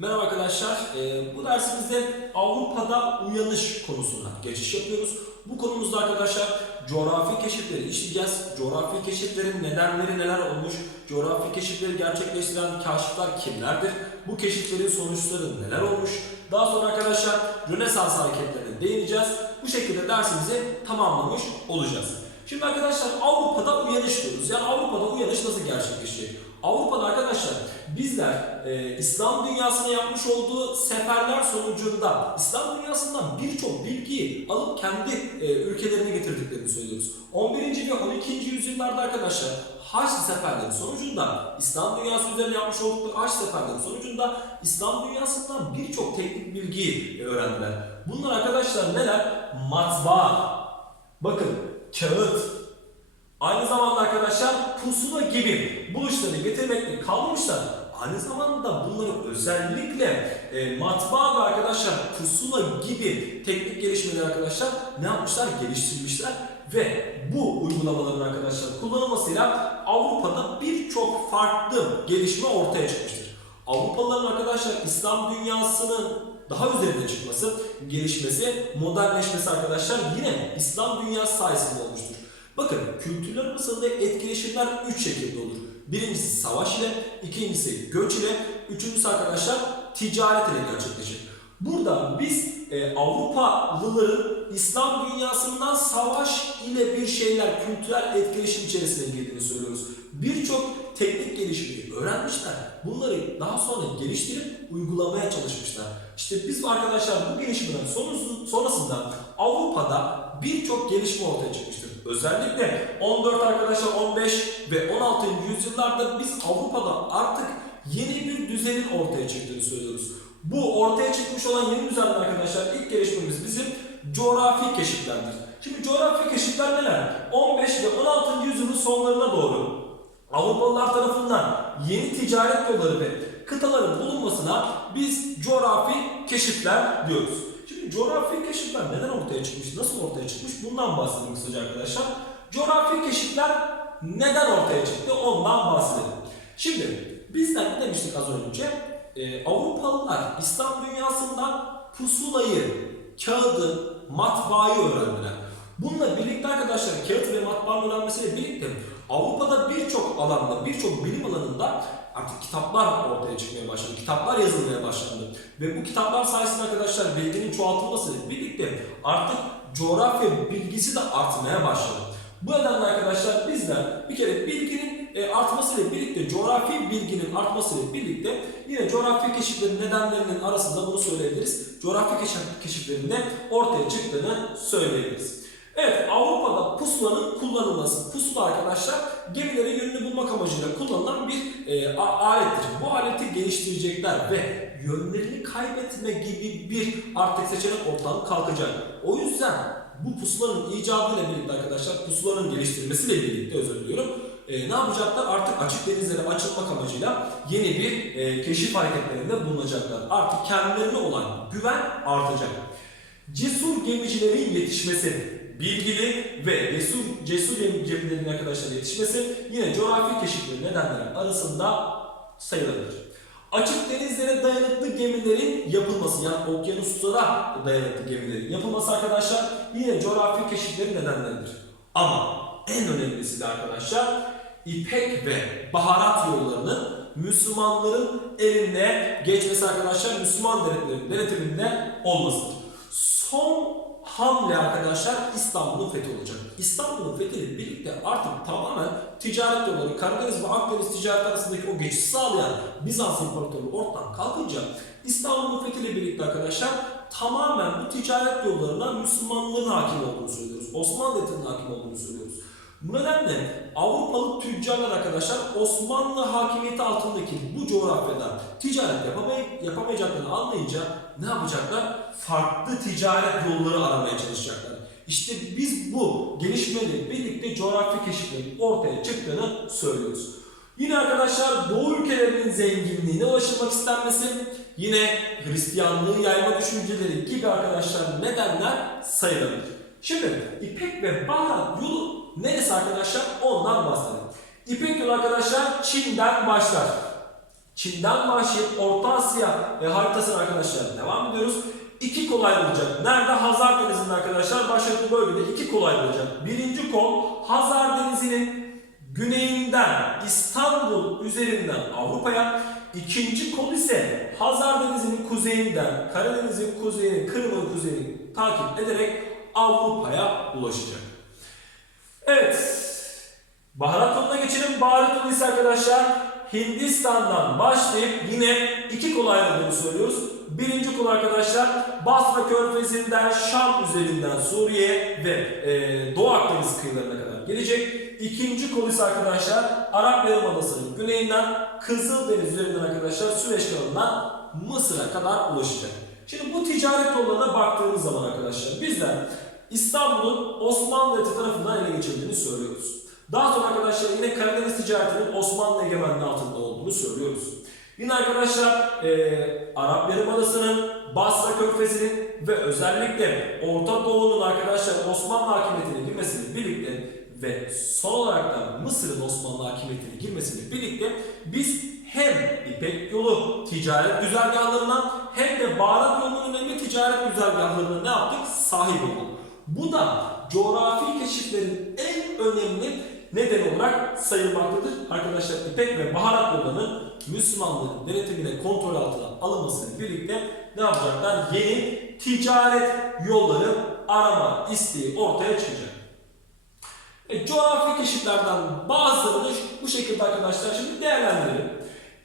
Merhaba arkadaşlar. Ee, bu dersimizde Avrupa'da uyanış konusuna geçiş yapıyoruz. Bu konumuzda arkadaşlar coğrafi keşifleri işleyeceğiz. Coğrafi keşiflerin nedenleri neler olmuş? Coğrafi keşifleri gerçekleştiren kaşifler kimlerdir? Bu keşiflerin sonuçları neler olmuş? Daha sonra arkadaşlar Rönesans hareketlerine değineceğiz. Bu şekilde dersimizi tamamlamış olacağız. Şimdi arkadaşlar Avrupa'da uyanış diyoruz. Yani Avrupa'da uyanış nasıl gerçekleşecek? Avrupa'da arkadaşlar bizler e, İslam dünyasına yapmış olduğu seferler sonucunda İslam dünyasından birçok bilgiyi alıp kendi e, ülkelerine getirdiklerini söylüyoruz. 11. ve 12. yüzyıllarda arkadaşlar Haçlı seferleri sonucunda İslam dünyası üzerine yapmış oldukları Haçlı seferleri sonucunda İslam dünyasından birçok teknik bilgiyi e, öğrendiler. Bunlar arkadaşlar neler? Matbaa. Bakın kağıt, Aynı zamanda arkadaşlar pusula gibi buluşları getirmekle kalmamışlar. Aynı zamanda bunları özellikle e, matbaa ve arkadaşlar pusula gibi teknik gelişmeleri arkadaşlar ne yapmışlar? Geliştirmişler ve bu uygulamaların arkadaşlar kullanılmasıyla Avrupa'da birçok farklı gelişme ortaya çıkmıştır. Avrupalıların arkadaşlar İslam dünyasının daha üzerine çıkması, gelişmesi, modernleşmesi arkadaşlar yine İslam dünyası sayesinde olmuştur. Bakın kültürler arasında etkileşimler üç şekilde olur. Birincisi savaş ile, ikincisi göç ile, üçüncüsü arkadaşlar ticaret ile gerçekleşir. Burada biz e, Avrupalıların İslam dünyasından savaş ile bir şeyler, kültürel etkileşim içerisine girdiğini söylüyoruz. Birçok teknik gelişmeyi öğrenmişler. Bunları daha sonra geliştirip uygulamaya çalışmışlar. İşte biz arkadaşlar bu sonucu- sonrasında Avrupa'da birçok gelişme ortaya çıkmıştır. Özellikle 14 arkadaşlar 15 ve 16. yüzyıllarda biz Avrupa'da artık yeni bir düzenin ortaya çıktığını söylüyoruz. Bu ortaya çıkmış olan yeni düzen arkadaşlar ilk gelişmemiz bizim coğrafi keşiflerdir. Şimdi coğrafi keşifler neler? 15 ve 16. yüzyılın sonlarına doğru Avrupalılar tarafından yeni ticaret yolları ve kıtaların bulunmasına biz coğrafi keşifler diyoruz. Şimdi coğrafi keşifler neden ortaya çıkmış, nasıl ortaya çıkmış bundan bahsedelim kısaca arkadaşlar. Coğrafi keşifler neden ortaya çıktı ondan bahsedelim. Şimdi bizden ne demiştik az önce? Ee, Avrupalılar İslam dünyasından pusulayı, kağıdı, matbaayı öğrendiler. Bununla birlikte arkadaşlar kağıt ve matbaanın öğrenmesiyle birlikte Avrupa'da birçok alanda, birçok bilim alanında artık kitaplar ortaya çıkmaya başladı. Kitaplar yazılmaya başlandı. Ve bu kitaplar sayesinde arkadaşlar bilginin çoğaltılmasıyla birlikte artık coğrafya bilgisi de artmaya başladı. Bu nedenle arkadaşlar bizler bir kere bilginin e, artmasıyla birlikte, coğrafi bilginin artmasıyla birlikte yine coğrafi keşiflerin nedenlerinin arasında bunu söyleyebiliriz. Coğrafi keşif, keşiflerinde ortaya çıktığını söyleyebiliriz. Evet Avrupa'da pusulanın kullanılması. Pusula arkadaşlar gemilerin yönünü bulmak amacıyla kullanılan bir e, alettir. Bu aleti geliştirecekler ve yönlerini kaybetme gibi bir artık seçenek ortadan kalkacak. O yüzden bu pusulanın icadıyla birlikte arkadaşlar pusulanın geliştirilmesiyle birlikte özür diliyorum. E, ne yapacaklar? Artık açık denizlere açılmak amacıyla yeni bir e, keşif hareketlerinde bulunacaklar. Artık kendilerine olan güven artacak. Cesur gemicilerin yetişmesi, bilgili ve cesur, cesur gemi- gemilerin arkadaşlar yetişmesi yine coğrafi keşifleri nedenleri arasında sayılabilir. Açık denizlere dayanıklı gemilerin yapılması yani okyanuslara dayanıklı gemilerin yapılması arkadaşlar yine coğrafi keşiflerin nedenleridir. Ama en önemlisi de arkadaşlar İpek ve baharat yollarının Müslümanların eline geçmesi arkadaşlar Müslüman devletlerin denetiminde olmasıdır. Son hamle arkadaşlar İstanbul'un fethi olacak. İstanbul'un fethiyle birlikte artık tamamen ticaret yolları Karadeniz ve Akdeniz ticaret arasındaki o geçişi sağlayan Bizans İmparatorluğu ortadan kalkınca İstanbul'un fethiyle birlikte arkadaşlar tamamen bu ticaret yollarına Müslümanlığın hakim olduğunu söylüyoruz. Osmanlı hakim olduğunu söylüyoruz. Bu nedenle Avrupalı tüccarlar arkadaşlar Osmanlı hakimiyeti altındaki bu coğrafyada ticaret yapamay yapamayacaklarını anlayınca ne yapacaklar? Farklı ticaret yolları aramaya çalışacaklar. İşte biz bu gelişmeyle birlikte coğrafi keşiflerin ortaya çıktığını söylüyoruz. Yine arkadaşlar Doğu ülkelerinin zenginliğine ulaşılmak istenmesi, yine Hristiyanlığı yayma düşünceleri gibi arkadaşlar nedenler sayılabilir. Şimdi İpek ve Baharat yolu neresi arkadaşlar? Ondan bahsedelim. İpek yolu arkadaşlar Çin'den başlar. Çin'den başlayıp Orta Asya e, haritasına arkadaşlar devam ediyoruz. İki kol ayrılacak. Nerede? Hazar Denizi'nde arkadaşlar. Başladığı bölgede iki kol ayrılacak. Birinci kol Hazar Denizi'nin güneyinden İstanbul üzerinden Avrupa'ya. İkinci kol ise Hazar Denizi'nin kuzeyinden Karadeniz'in kuzeyini, Kırım'ın kuzeyini takip ederek Avrupa'ya ulaşacak. Evet. Baharat yoluna geçelim. Baharat yolu ise arkadaşlar Hindistan'dan başlayıp yine iki kol ayrıldığını söylüyoruz. Birinci kol arkadaşlar Basra Körfezi'nden Şam üzerinden Suriye ve e, Doğu Akdeniz kıyılarına kadar gelecek. İkinci kol ise arkadaşlar Arap Yarımadası'nın güneyinden Kızıldeniz üzerinden arkadaşlar Süveyş kanalından Mısır'a kadar ulaşacak. Şimdi bu ticaret yollarına baktığımız zaman arkadaşlar bizler İstanbul'un Osmanlı tarafından ele geçirildiğini söylüyoruz. Daha sonra arkadaşlar yine Karadeniz ticaretinin Osmanlı egemenliği altında olduğunu söylüyoruz. Yine arkadaşlar eee Arap Yarımadası'nın, Basra Körfezi'nin ve özellikle Orta Doğu'nun arkadaşlar Osmanlı hakimiyetine girmesiyle birlikte ve son olarak da Mısır'ın Osmanlı hakimiyetine girmesiyle birlikte biz hem İpek yolu ticaret güzergahlarından hem de baharat yolunun önemli ticaret güzergahlarına ne yaptık? Sahip olduk. Bu da coğrafi keşiflerin en önemli nedeni olarak sayılmaktadır. Arkadaşlar İpek ve baharat yollarının Müslümanların denetimine kontrol altına alınmasıyla birlikte ne yapacaklar? Yeni ticaret yolları arama isteği ortaya çıkacak. E, coğrafi keşiflerden bazılarını bu şekilde arkadaşlar şimdi değerlendirelim.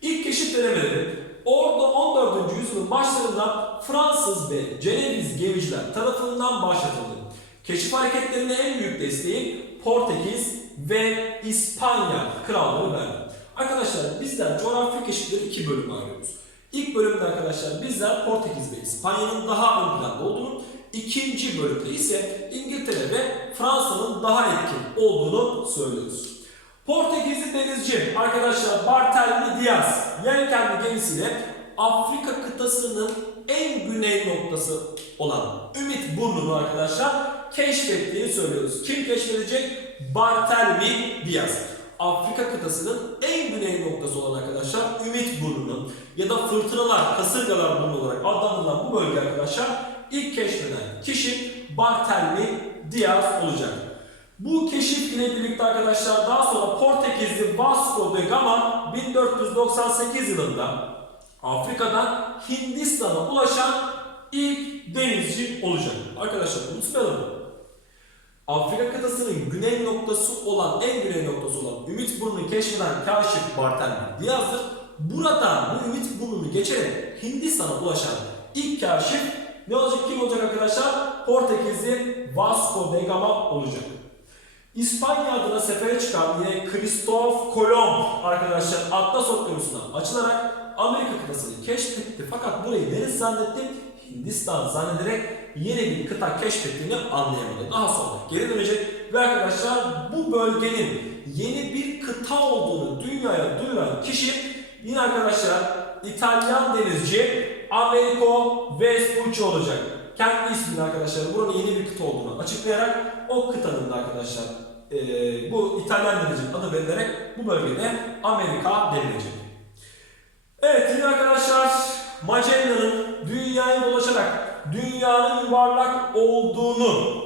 İlk keşif denemeleri orada 14. yüzyılın başlarında Fransız ve Ceneviz gemiciler tarafından başlatıldı. Keşif hareketlerine en büyük desteği Portekiz ve İspanya kralları verdi. Arkadaşlar bizler coğrafi keşifleri iki bölüme ayırıyoruz. İlk bölümde arkadaşlar bizler Portekiz ve İspanya'nın daha ön planda olduğunu, ikinci bölümde ise İngiltere ve Fransa'nın daha etkin olduğunu söylüyoruz. Portekizli denizci arkadaşlar Bartolomé Diaz yelkenli gemisiyle Afrika kıtasının en güney noktası olan Ümit Burnu'nu arkadaşlar keşfettiğini söylüyoruz. Kim keşfedecek? Bartolomé Diaz. Afrika kıtasının en güney noktası olan arkadaşlar Ümit Burnu'nu ya da fırtınalar, kasırgalar burnu olarak adlandırılan bu bölge arkadaşlar ilk keşfeden kişi Bartolomé Diaz olacak. Bu keşif ile birlikte arkadaşlar daha sonra Portekizli Vasco da Gama 1498 yılında Afrika'dan Hindistan'a ulaşan ilk denizci olacak. Arkadaşlar unutmayalım. Afrika kıtasının güney noktası olan, en güney noktası olan Ümit Burnu'nu keşfeden kaşif Bartolomé Diaz'dır. Buradan bu Ümit Burnu'nu geçerek Hindistan'a ulaşan ilk kaşif ne olacak? Kim olacak arkadaşlar? Portekizli Vasco da Gama olacak. İspanya adına sefere çıkan yine Kristof Kolomb arkadaşlar Atlas Okyanusu'na açılarak Amerika kıtasını keşfetti fakat burayı deniz zannetti Hindistan zannederek yeni bir kıta keşfettiğini anlayamadı. Daha sonra geri dönecek ve arkadaşlar bu bölgenin yeni bir kıta olduğunu dünyaya duyuran kişi yine arkadaşlar İtalyan denizci Americo Vespucci olacak. Kendi ismini arkadaşlar buranın yeni bir kıta olduğunu açıklayarak o kıtanın da arkadaşlar e, bu İtalyan denizcinin adı verilerek bu bölgede Amerika denilecek. Evet yine arkadaşlar Magellan'ın dünyayı dolaşarak dünyanın yuvarlak olduğunu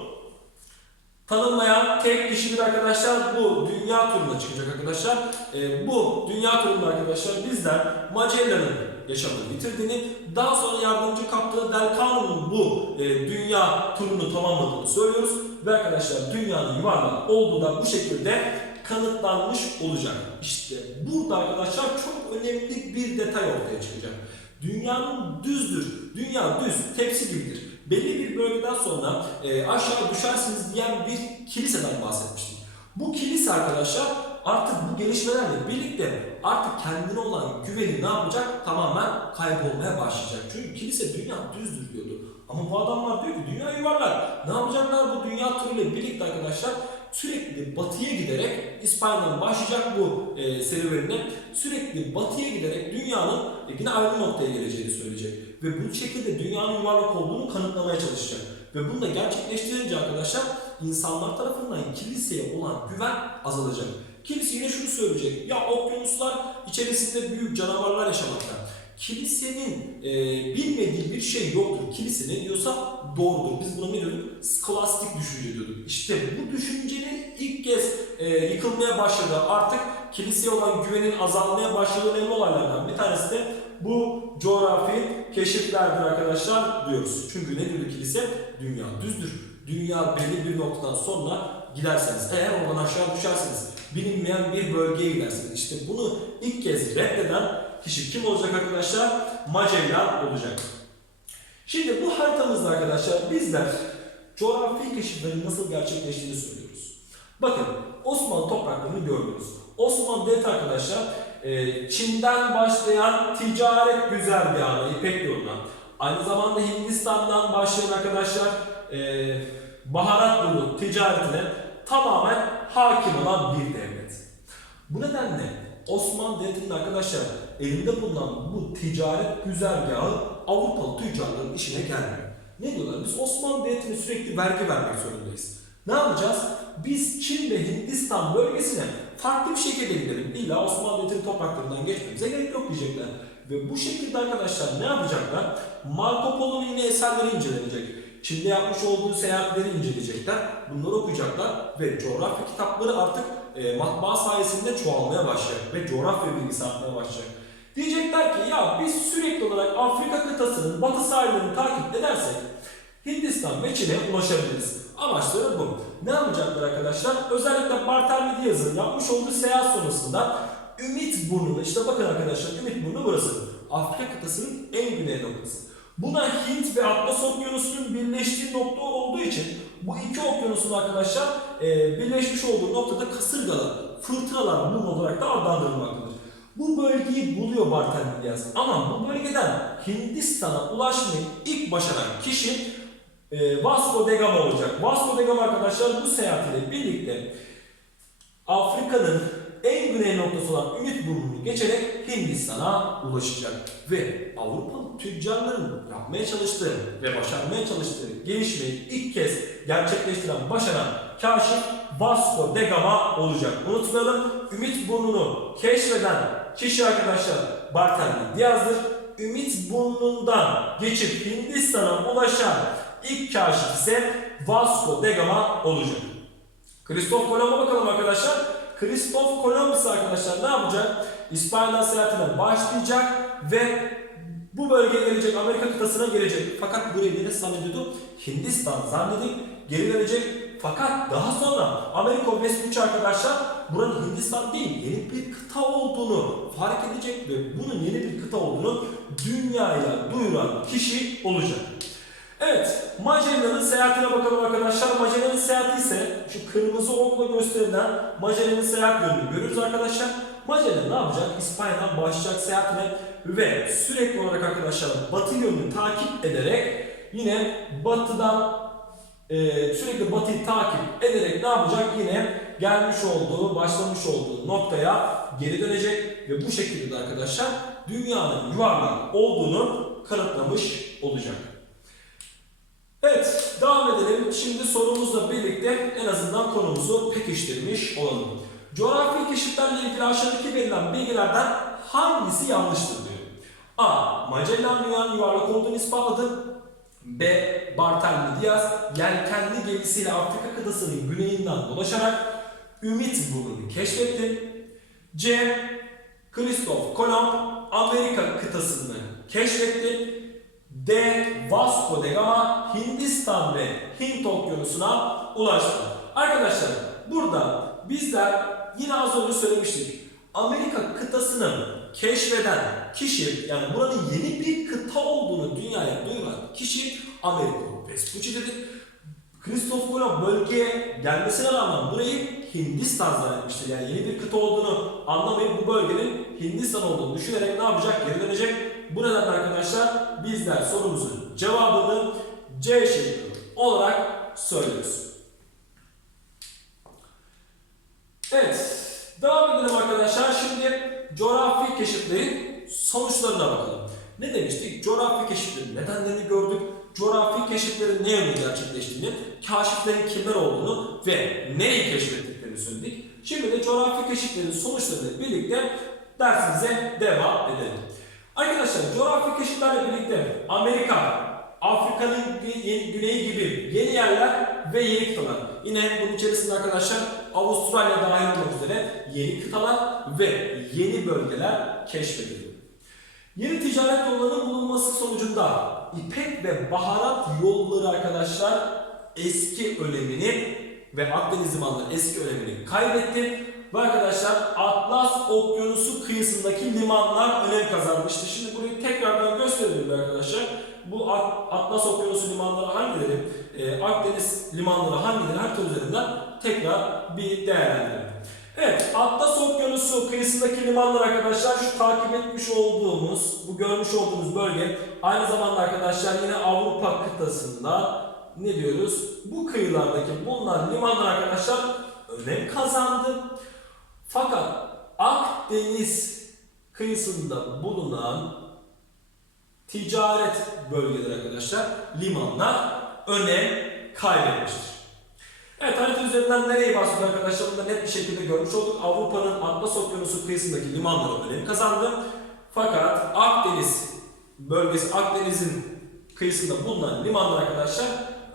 tanımlayan tek kişi bir arkadaşlar bu dünya turuna çıkacak arkadaşlar. E, bu dünya turunda arkadaşlar bizler Magellan'ın yaşamını bitirdiğini, daha sonra yardımcı kaptanı Delcaно'nun bu e, dünya turunu tamamladığını söylüyoruz. Ve arkadaşlar dünyanın yuvarlak olduğu da bu şekilde kanıtlanmış olacak. İşte burada arkadaşlar çok önemli bir detay ortaya çıkacak. Dünyanın düzdür, dünya düz, tepsi gibidir. Belli bir bölgeden sonra e, aşağı düşersiniz diyen bir kiliseden bahsetmiştik. Bu kilise arkadaşlar artık bu gelişmelerle birlikte artık kendine olan güveni ne yapacak? Tamamen kaybolmaya başlayacak. Çünkü kilise dünya düzdür diyordu. Ama bu adamlar diyor ki dünya yuvarlak. Ne yapacaklar bu dünya turuyla birlikte arkadaşlar? Sürekli batıya giderek İspanya'dan başlayacak bu e, serüvenine sürekli batıya giderek dünyanın e, yine aynı noktaya geleceğini söyleyecek. Ve bu şekilde dünyanın yuvarlak olduğunu kanıtlamaya çalışacak. Ve bunu da gerçekleştirince arkadaşlar insanlar tarafından kiliseye olan güven azalacak. Kilise yine şunu söyleyecek. Ya okyanuslar içerisinde büyük canavarlar yaşamakta. Kilisenin e, bilmediği bir şey yoktur. Kilise ne diyorsa doğrudur. Biz buna ne diyorduk? Skolastik düşünce diyorduk. İşte bu düşüncenin ilk kez e, yıkılmaya başladı. Artık kiliseye olan güvenin azalmaya başladığı önemli olaylardan bir tanesi de bu coğrafi keşiflerdir arkadaşlar diyoruz. Çünkü ne diyor kilise? Dünya düzdür. Dünya belli bir noktadan sonra giderseniz, eğer oradan aşağı düşerseniz, bilinmeyen bir bölgeye gidersiniz. İşte bunu ilk kez reddeden kişi kim olacak arkadaşlar? Magellan olacak. Şimdi bu haritamızda arkadaşlar bizler coğrafi keşiflerin nasıl gerçekleştiğini söylüyoruz. Bakın Osmanlı topraklarını gördünüz. Osmanlı devleti arkadaşlar e, Çin'den başlayan ticaret güzergahı İpek yoluna, aynı zamanda Hindistan'dan başlayan arkadaşlar e, baharat yolu ticaretine tamamen hakim olan bir devlet. Bu nedenle Osmanlı Devleti'nin arkadaşlar elinde bulunan bu ticaret güzergahı Avrupalı tüccarların işine gelmiyor. Ne diyorlar? Biz Osmanlı Devleti'ne sürekli vergi vermek zorundayız. Ne yapacağız? Biz Çin ve Hindistan bölgesine farklı bir şekilde gidelim. İlla Osmanlı Devleti'nin topraklarından geçmemize gerek yok diyecekler. Ve bu şekilde arkadaşlar ne yapacaklar? Marco Polo'nun yine eserleri incelenecek. Çin'de yapmış olduğu seyahatleri inceleyecekler. Bunları okuyacaklar ve coğrafya kitapları artık e, matbaa sayesinde çoğalmaya başlayacak ve coğrafya bilgisi artmaya başlayacak. Diyecekler ki ya biz sürekli olarak Afrika kıtasının batı sahillerini takip edersek Hindistan ve Çin'e ulaşabiliriz. Amaçları bu. Ne yapacaklar arkadaşlar? Özellikle Barthelme Diaz'ın yapmış olduğu seyahat sonrasında Ümit Burnu'nu, işte bakın arkadaşlar Ümit Burnu burası. Afrika kıtasının en güney noktası. Buna Hint ve Atlas Okyanusu'nun birleştiği nokta olduğu için bu iki okyanusun arkadaşlar e, birleşmiş olduğu noktada kasırgalar, fırtınalar mum olarak da adlandırılmaktadır. Bu bölgeyi buluyor Barthelme Diaz. Ama bu bölgeden Hindistan'a ulaşmayı ilk başaran kişi e, Vasco da Gama olacak. Vasco da Gama arkadaşlar bu seyahatiyle birlikte Afrika'nın en güney noktası olan Ümit Burnu'nu geçerek Hindistan'a ulaşacak. Ve Avrupalı tüccarların yapmaya çalıştığı ve başarmaya çalıştığı gelişmeyi ilk kez gerçekleştiren, başaran kaşif Vasco da Gama olacak. Unutmayalım Ümit Burnu'nu keşfeden kişi arkadaşlar Barthelme Diaz'dır. Ümit Burnu'ndan geçip Hindistan'a ulaşan ilk kaşif ise Vasco da Gama olacak. Kristof Kolomb'a bakalım arkadaşlar. Kristof Kolomb ise arkadaşlar ne yapacak? İspanya'dan seyahatine başlayacak ve bu bölgeye gelecek, Amerika kıtasına gelecek. Fakat burayı ne zannediyordu? Hindistan zannedip geri dönecek. Fakat daha sonra Amerika Vespucci arkadaşlar buranın Hindistan değil yeni bir kıta olduğunu fark edecek ve bunun yeni bir kıta olduğunu dünyaya duyuran kişi olacak. Evet, Magellan'ın seyahatine bakalım arkadaşlar. Magellan'ın seyahati ise şu kırmızı okla gösterilen Magellan'ın seyahat yönünü görürüz arkadaşlar. Magellan ne yapacak? İspanya'dan başlayacak seyahatine ve sürekli olarak arkadaşlar batı yönünü takip ederek yine batıdan e, sürekli batıyı takip ederek ne yapacak? Yine gelmiş olduğu, başlamış olduğu noktaya geri dönecek ve bu şekilde de arkadaşlar dünyanın yuvarlak olduğunu kanıtlamış olacak. Evet, devam edelim. Şimdi sorumuzla birlikte en azından konumuzu pekiştirmiş olalım. Coğrafi keşiflerle ilgili aşağıdaki verilen bilgilerden hangisi yanlıştır diyor. A. Magellan dünyanın yuvarlak olduğunu ispatladı. B. Barthelme Diaz yelkenli gemisiyle Afrika kıtasının güneyinden dolaşarak Ümit Burnu'nu keşfetti. C. Kristof Kolomb Amerika kıtasını keşfetti. D. Vasco da Gama Hindistan ve Hint okyanusuna ulaştı. Arkadaşlar burada bizler yine az önce söylemiştik. Amerika kıtasını keşfeden kişi yani buranın yeni bir kıta olduğunu dünyaya duyuran kişi Amerika Vespucci'dir. Kristof Kolomb bölgeye gelmesine rağmen burayı Hindistan zannetmiştir. Yani yeni bir kıta olduğunu anlamayıp bu bölgenin Hindistan olduğunu düşünerek ne yapacak? Geri dönecek. Bu nedenle arkadaşlar bizler sorumuzun cevabını C şıkkı olarak söylüyoruz. Evet, devam edelim arkadaşlar. Şimdi coğrafi keşiflerin sonuçlarına bakalım. Ne demiştik? Coğrafi keşiflerin nedenlerini gördük. Coğrafi keşiflerin ne yönde gerçekleştiğini, kaşiflerin kimler olduğunu ve neyi keşfettiklerini söyledik. Şimdi de coğrafi keşiflerin sonuçlarıyla birlikte dersimize devam edelim. Arkadaşlar coğrafi keşiflerle birlikte Amerika, Afrika'nın güneyi gibi yeni yerler ve yeni kıtalar. Yine bunun içerisinde arkadaşlar Avustralya dahil olmak üzere yeni kıtalar ve yeni bölgeler keşfedildi. Yeni ticaret yollarının bulunması sonucunda İpek ve baharat yolları arkadaşlar eski önemini ve Akdeniz limanları eski önemini kaybetti. Ve arkadaşlar Atlas Okyanusu kıyısındaki limanlar önem kazanmıştı. Şimdi burayı tekrardan gösterelim arkadaşlar. Bu At- Atlas Okyanusu limanları hangileri, e, Akdeniz limanları hangileri harita üzerinden tekrar bir değerlendirelim. Evet, Atlas Okyanusu kıyısındaki limanlar arkadaşlar şu takip etmiş olduğumuz, bu görmüş olduğumuz bölge aynı zamanda arkadaşlar yine Avrupa kıtasında ne diyoruz? Bu kıyılardaki bulunan limanlar arkadaşlar önem kazandı. Fakat Akdeniz kıyısında bulunan ticaret bölgeleri arkadaşlar limanlar önem kaybetmiştir. Evet harita üzerinden nereye bahsediyor arkadaşlar? Bunu da net bir şekilde görmüş olduk. Avrupa'nın Atlas Okyanusu kıyısındaki limanları önem kazandı. Fakat Akdeniz bölgesi, Akdeniz'in kıyısında bulunan limanlar arkadaşlar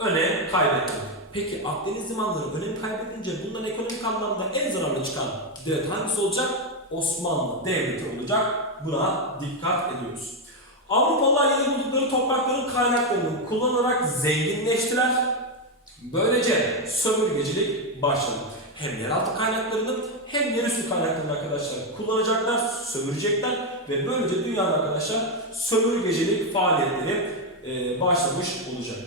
önem kaybetti. Peki Akdeniz limanları önem kaybedince bundan ekonomik anlamda en zararlı çıkan devlet hangisi olacak? Osmanlı Devleti olacak. Buna dikkat ediyoruz. Avrupalılar yeni buldukları toprakların kaynaklarını kullanarak zenginleştiler. Böylece sömürgecilik başladı. Hem yeraltı kaynaklarını hem yerüstü kaynaklarını arkadaşlar kullanacaklar, sömürecekler ve böylece dünyada arkadaşlar sömürgecilik faaliyetleri e, başlamış olacak.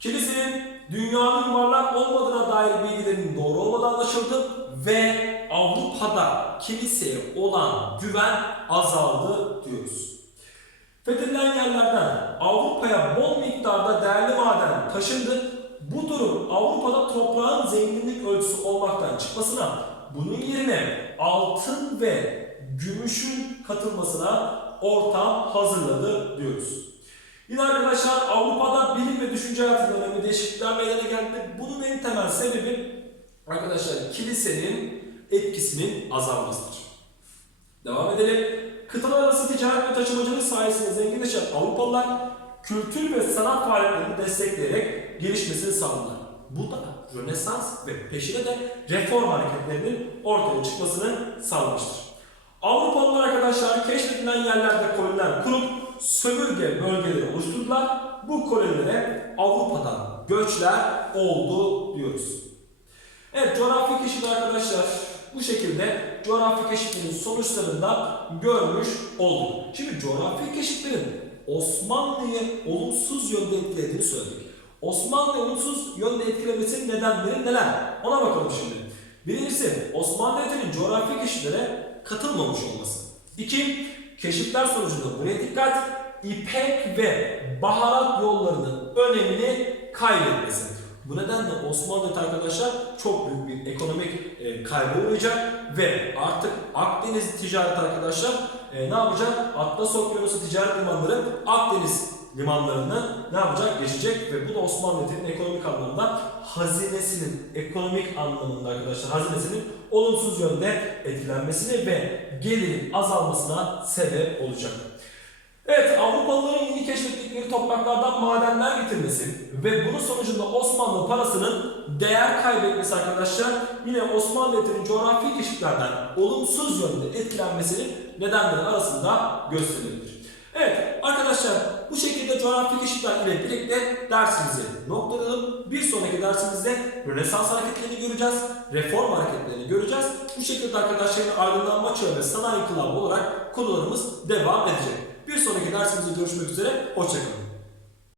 Kilisenin dünyanın yuvarlak olmadığına dair bilgilerin doğru olmadığı anlaşıldı ve Avrupa'da kiliseye olan güven azaldı diyoruz. Fethedilen yerlerden Avrupa'ya bol miktarda değerli maden taşındı. Bu durum Avrupa'da toprağın zenginlik ölçüsü olmaktan çıkmasına, bunun yerine altın ve gümüşün katılmasına ortam hazırladı diyoruz. Yine arkadaşlar Avrupa'da bilim ve düşünce hayatında önemli değişiklikler meydana geldi. Bunun en temel sebebi arkadaşlar kilisenin etkisinin azalmasıdır. Devam edelim. Kıtalar arası ticaret ve taşımacılık sayesinde zenginleşen Avrupalılar kültür ve sanat faaliyetlerini destekleyerek gelişmesini sağladılar. Bu da Rönesans ve peşine de reform hareketlerinin ortaya çıkmasını sağlamıştır. Avrupalılar arkadaşlar keşfedilen yerlerde koloniler kurup sömürge bölgeleri oluşturdular. Bu kolonilere Avrupa'dan göçler oldu diyoruz. Evet coğrafi keşifler arkadaşlar bu şekilde coğrafi keşiflerin sonuçlarını da görmüş olduk. Şimdi coğrafi keşiflerin Osmanlı'yı olumsuz yönde etkilediğini söyledik. Osmanlı'yı olumsuz yönde etkilemesinin nedenleri neler? Ona bakalım şimdi. Birincisi Osmanlı Devleti'nin coğrafi keşiflere katılmamış olması. İki, keşifler sonucunda buraya dikkat, İpek ve baharat yollarının önemini kaybetmesi. Bu nedenle Osmanlı Devleti arkadaşlar çok büyük bir ekonomik e, kaybı uğrayacak ve artık Akdeniz ticareti arkadaşlar e, ne yapacak? Atlas Okyanusu ticaret limanları Akdeniz limanlarını ne yapacak? Geçecek ve bu da Osmanlı ekonomik anlamda hazinesinin, ekonomik anlamında arkadaşlar hazinesinin olumsuz yönde etkilenmesine ve gelirin azalmasına sebep olacak. Evet, Avrupalıların yeni keşfettikleri topraklardan madenler getirmesi ve bunun sonucunda Osmanlı parasının değer kaybetmesi arkadaşlar yine Osmanlı Devleti'nin coğrafi keşiflerden olumsuz yönde etkilenmesinin nedenleri arasında gösterilebilir. Evet arkadaşlar bu şekilde coğrafi keşifler ile birlikte dersimizi noktalayalım. Bir sonraki dersimizde Rönesans hareketlerini göreceğiz, reform hareketlerini göreceğiz. Bu şekilde arkadaşlar aydınlanma çağı ve sanayi inkılabı olarak konularımız devam edecek. Bir sonraki dersimizde görüşmek üzere, hoşçakalın.